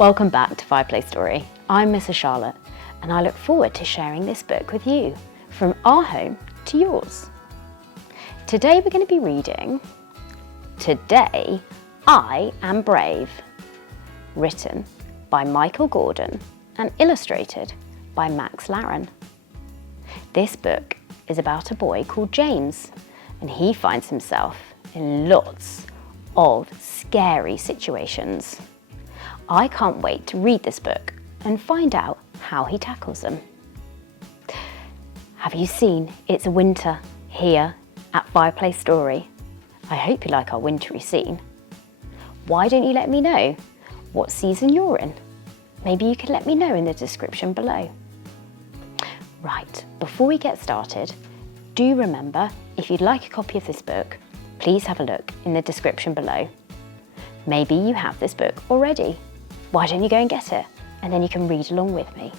Welcome back to Fireplace Story. I'm Mrs. Charlotte and I look forward to sharing this book with you, from our home to yours. Today we're going to be reading Today I Am Brave, written by Michael Gordon and illustrated by Max Larin. This book is about a boy called James, and he finds himself in lots of scary situations. I can't wait to read this book and find out how he tackles them. Have you seen It's Winter here at Fireplace Story? I hope you like our wintry scene. Why don't you let me know what season you're in? Maybe you can let me know in the description below. Right, before we get started, do remember, if you'd like a copy of this book, please have a look in the description below. Maybe you have this book already. Why don't you go and get it? And then you can read along with me.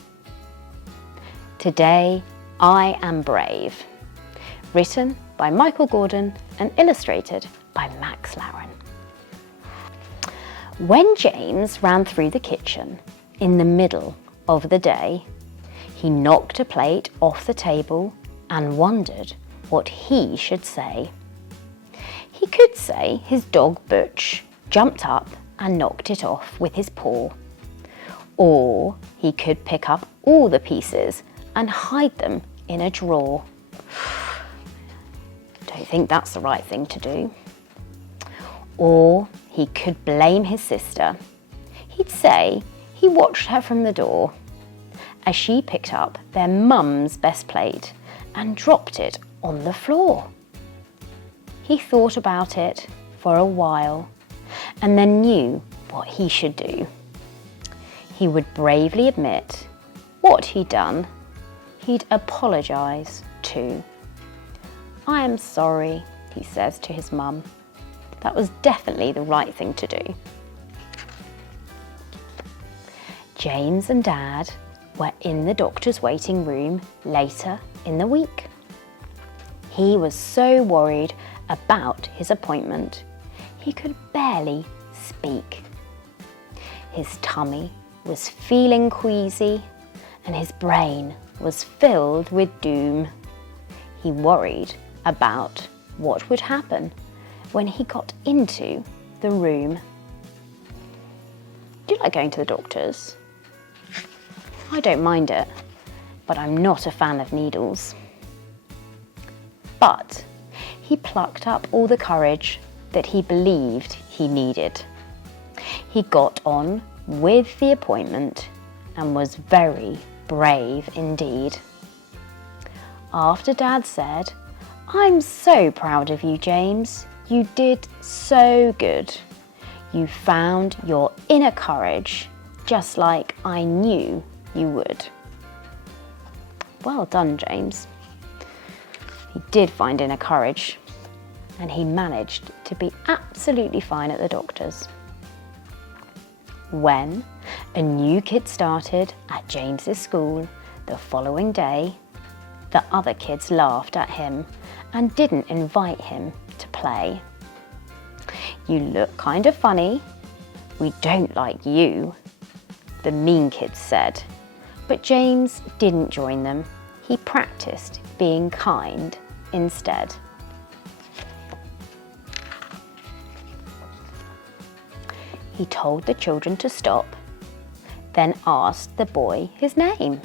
Today I Am Brave, written by Michael Gordon and illustrated by Max Larin. When James ran through the kitchen in the middle of the day, he knocked a plate off the table and wondered what he should say. He could say his dog Butch jumped up and knocked it off with his paw. Or he could pick up all the pieces and hide them in a drawer. Don't think that's the right thing to do. Or he could blame his sister. He'd say he watched her from the door as she picked up their mum's best plate and dropped it on the floor. He thought about it for a while and then knew what he should do. He would bravely admit what he'd done. He'd apologise too. "I am sorry," he says to his mum. That was definitely the right thing to do. James and Dad were in the doctor's waiting room later in the week. He was so worried about his appointment, he could barely speak. His tummy was feeling queasy and his brain was filled with doom. He worried about what would happen when he got into the room. Do you like going to the doctors? I don't mind it, but I'm not a fan of needles. But he plucked up all the courage that he believed he needed. He got on with the appointment and was very brave indeed. After Dad said, "I'm so proud of you, James. You did so good. You found your inner courage, just like I knew you would." Well done, James. He did find inner courage, and he managed to be absolutely fine at the doctor's. When a new kid started at James's school the following day, the other kids laughed at him and didn't invite him to play. "You look kind of funny. We don't like you," the mean kids said. But James didn't join them. He practiced being kind instead. He told the children to stop, then asked the boy his name.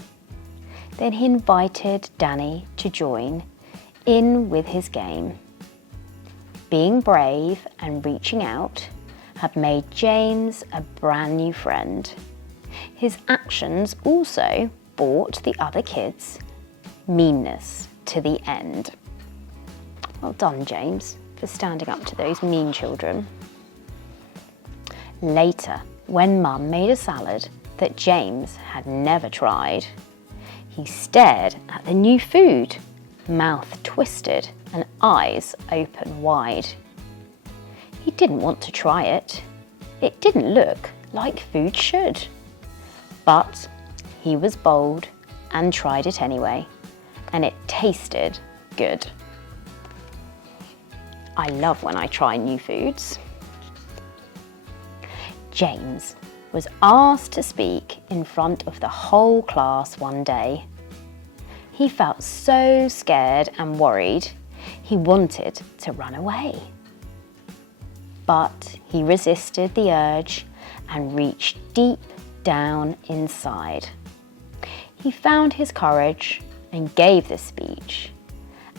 Then he invited Danny to join in with his game. Being brave and reaching out had made James a brand new friend. His actions also brought the other kids meanness to the end. Well done, James, for standing up to those mean children. Later, when Mum made a salad that James had never tried, he stared at the new food, mouth twisted and eyes open wide. He didn't want to try it. It didn't look like food should. But he was bold and tried it anyway, and it tasted good. I love when I try new foods. James was asked to speak in front of the whole class one day. He felt so scared and worried, he wanted to run away. But he resisted the urge and reached deep down inside. He found his courage and gave the speech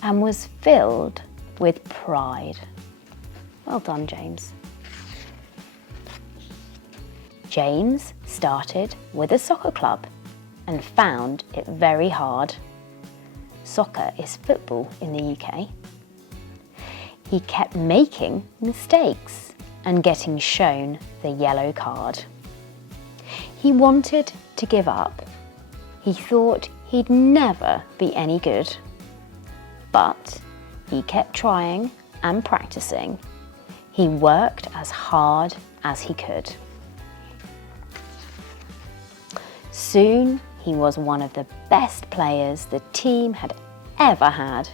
and was filled with pride. Well done, James. James started with a soccer club and found it very hard. Soccer is football in the UK. He kept making mistakes and getting shown the yellow card. He wanted to give up. He thought he'd never be any good. But he kept trying and practicing. He worked as hard as he could. Soon he was one of the best players the team had ever had.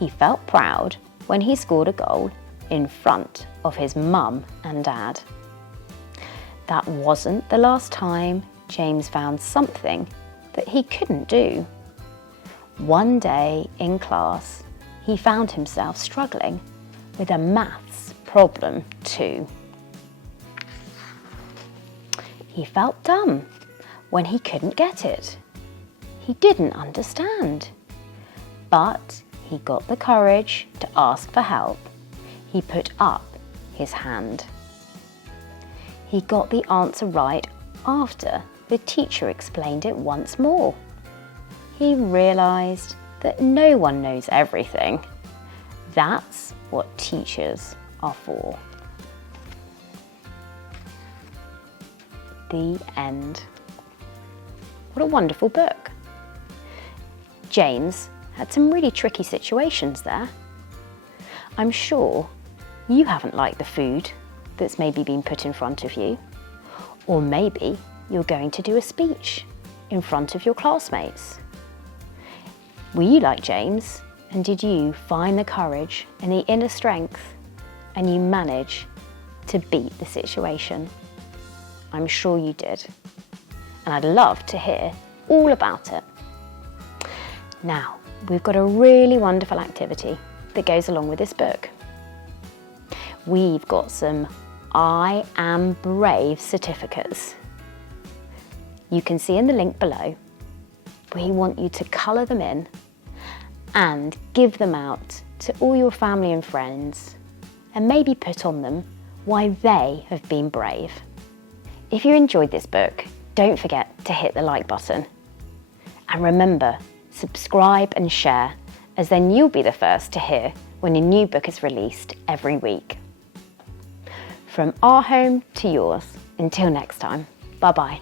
He felt proud when he scored a goal in front of his mum and dad. That wasn't the last time James found something that he couldn't do. One day in class, he found himself struggling with a maths problem too. He felt dumb when he couldn't get it. He didn't understand. But he got the courage to ask for help. He put up his hand. He got the answer right after the teacher explained it once more. He realised that no one knows everything. That's what teachers are for. The end. What a wonderful book. James had some really tricky situations there. I'm sure you haven't liked the food that's maybe been put in front of you, or maybe you're going to do a speech in front of your classmates. Were you like James, and did you find the courage and the inner strength and you manage to beat the situation? I'm sure you did, and I'd love to hear all about it. Now, we've got a really wonderful activity that goes along with this book. We've got some I Am Brave certificates. You can see in the link below. We want you to colour them in and give them out to all your family and friends, and maybe put on them why they have been brave. If you enjoyed this book, don't forget to hit the like button. And remember, subscribe and share, as then you'll be the first to hear when a new book is released every week. From our home to yours, until next time, bye-bye.